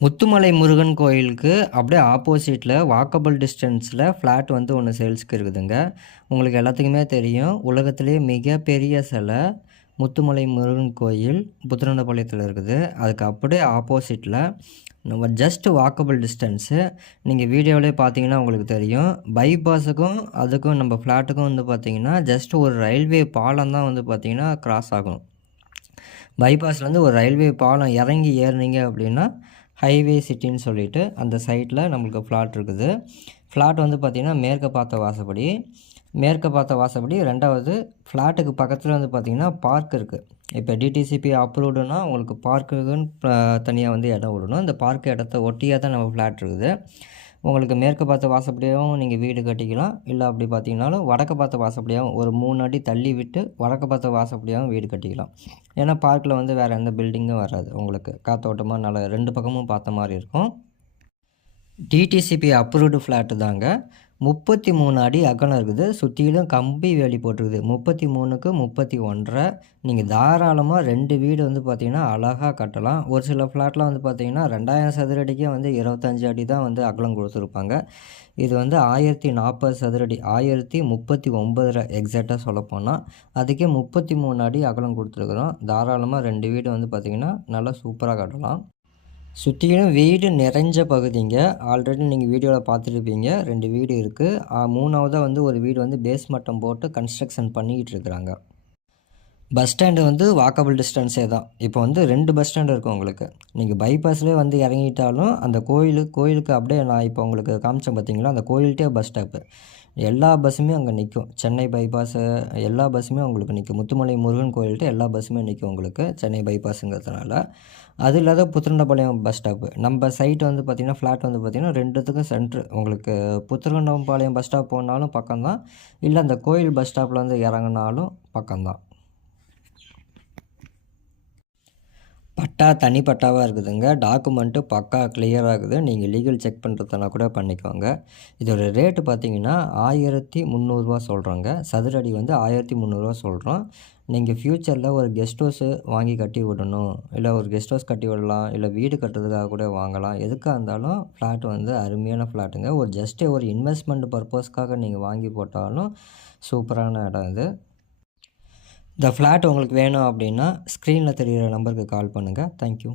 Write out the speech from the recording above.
முத்துமலை முருகன் கோயிலுக்கு அப்படியே ஆப்போசிட்டில் வாக்கபிள் டிஸ்டன்ஸில் ஃப்ளாட் வந்து ஒன்று சேல்ஸ்க்கு இருக்குதுங்க. உங்களுக்கு எல்லாத்துக்குமே தெரியும், உலகத்திலேயே மிகப்பெரிய சிலை முத்துமலை முருகன் கோயில் புத்திரனபாளையத்தில் இருக்குது. அதுக்கு அப்படியே ஆப்போசிட்டில் நம்ம ஜஸ்ட் வாக்கபிள் டிஸ்டன்ஸு. நீங்கள் வீடியோவிலே பார்த்தீங்கன்னா உங்களுக்கு தெரியும், பைபாஸுக்கும் அதுக்கும் நம்ம ஃப்ளாட்டுக்கும் வந்து பார்த்திங்கன்னா ஜஸ்ட் ஒரு ரயில்வே பாலம் தான் வந்து பார்த்திங்கன்னா கிராஸ் ஆகணும். பைபாஸ்லேருந்து ஒரு ரயில்வே பாலம் இறங்கி ஏறினீங்க அப்படின்னா ஹைவே சிட்டின்னு சொல்லிட்டு அந்த சைட்டில் நம்மளுக்கு ஃப்ளாட் இருக்குது. ஃப்ளாட் வந்து பார்த்திங்கன்னா மேற்க பார்த்த வாசப்படி 2வது ஃப்ளாட்டுக்கு பக்கத்தில் வந்து பார்த்திங்கன்னா பார்க் இருக்குது. இப்போ டிடிசிபி அப்ரூவ்டுனா உங்களுக்கு பார்க்குன்னு தனியாக வந்து இடம் விடணும். இந்த பார்க் இடத்த ஒட்டியாக தான் நம்ம ஃப்ளாட் இருக்குது. உங்களுக்கு மேற்கு பார்த்த வாசப்படியாகவும் நீங்கள் வீடு கட்டிக்கலாம். இல்லை அப்படி பார்த்தீங்கன்னாலும் வடக்கு பார்த்த வாசப்படியாகவும் ஒரு 3 அடி தள்ளி விட்டு வடக்கு பார்த்த வாசப்படியாகவும் வீடு கட்டிக்கலாம். ஏன்னா பார்க்கில் வந்து வேறு எந்த பில்டிங்கும் வராது. உங்களுக்கு காத்தோட்டமாக நல்லா 2 பக்கமும் பார்த்த மாதிரி இருக்கும். டிடிசிபி அப்ரூவ்டு ஃப்ளாட்டு தாங்க. 33 அடி அகலம் இருக்குது. சுற்றிலும் கம்பி வேலி போட்டிருக்குது. 33க்கு 31.5. நீங்கள் தாராளமாக 2 வீடு வந்து பார்த்திங்கன்னா அழகாக கட்டலாம். ஒரு சில ஃப்ளாட்லாம் வந்து பார்த்திங்கன்னா 2000 சதுர அடிக்கே வந்து 25 அடி தான் வந்து அகலம் கொடுத்துருப்பாங்க. இது வந்து 1040 சதுர அடி, 1039 எக்ஸாக்டாக சொல்லப்போனால். அதுக்கே 33 அடி அகலம் கொடுத்துருக்குறோம். தாராளமாக 2 வீடு வந்து பார்த்திங்கன்னா நல்லா சூப்பராக கட்டலாம். சுற்றிலும் வீடு நிறைஞ்ச பகுதிங்க. ஆல்ரெடி நீங்கள் வீடியோவில் பார்த்துருப்பீங்க. 2 வீடு இருக்குது. 3வதாக வந்து ஒரு வீடு வந்து பேஸ் மட்டம் போட்டு கன்ஸ்ட்ரக்ஷன் பண்ணிக்கிட்டு இருக்கிறாங்க. பஸ் ஸ்டாண்டு வந்து வாக்கபிள் டிஸ்டன்ஸே தான். இப்போ வந்து 2 பஸ் ஸ்டாண்டு இருக்கும் உங்களுக்கு. நீங்கள் பைபாஸ்லேயே வந்து இறங்கிட்டாலும் அந்த கோயிலுக்கு அப்படியே நான் இப்போ உங்களுக்கு காமிச்சேன் பார்த்தீங்களா, அந்த கோயில்கிட்டே பஸ் ஸ்டாப்பு. எல்லா பஸ்ஸுமே அங்கே நிற்கும். சென்னை பைபாஸு எல்லா பஸ்ஸுமே உங்களுக்கு நிற்கும். முத்துமலை முருகன் கோயில்கிட்ட எல்லா பஸ்ஸுமே நிற்கும் உங்களுக்கு, சென்னை பைபாஸுங்கிறதுனால. அது இல்லாத புத்திரனபாளையம் பஸ் ஸ்டாப்பு. நம்ம சைட் வந்து பார்த்திங்கன்னா ஃப்ளாட் வந்து பார்த்திங்கன்னா 2த்துக்கும் சென்ட்ரு. உங்களுக்கு புத்திரனபாளையம் பஸ் ஸ்டாப் போனாலும் பக்கம்தான், இல்லை அந்த கோயில் பஸ் ஸ்டாப்பில் வந்து இறங்கினாலும் பக்கம்தான். பட்டா தனி பட்டாவாக இருக்குதுங்க. டாக்குமெண்ட்டு பக்கா கிளியராக இருக்குது. நீங்கள் லீகல் செக் பண்ணுறதுனா கூட பண்ணிக்கோங்க. இதோட ரேட்டு பார்த்தீங்கன்னா 1300 சொல்கிறோங்க. சதுர அடி வந்து 1300 சொல்கிறோம். நீங்கள் ஃப்யூச்சரில் ஒரு கெஸ்ட் ஹவுஸு வாங்கி கட்டி விடணும், இல்லை ஒரு கெஸ்ட் ஹவுஸ் கட்டி விடலாம், இல்லை வீடு கட்டுறதுக்காக கூட வாங்கலாம். எதுக்காக இருந்தாலும் ஃப்ளாட் வந்து அருமையான ஃப்ளாட்டுங்க. ஒரு ஜஸ்ட்டு ஒரு இன்வெஸ்ட்மெண்ட் பர்பஸ்க்காக நீங்கள் வாங்கி போட்டாலும் சூப்பரான இடம் இது. இந்த ஃப்ளாட் உங்களுக்கு வேணும் அப்படின்னா ஸ்க்ரீனில் தெரிகிற நம்பருக்கு கால் பண்ணுங்கள். தேங்க்யூ.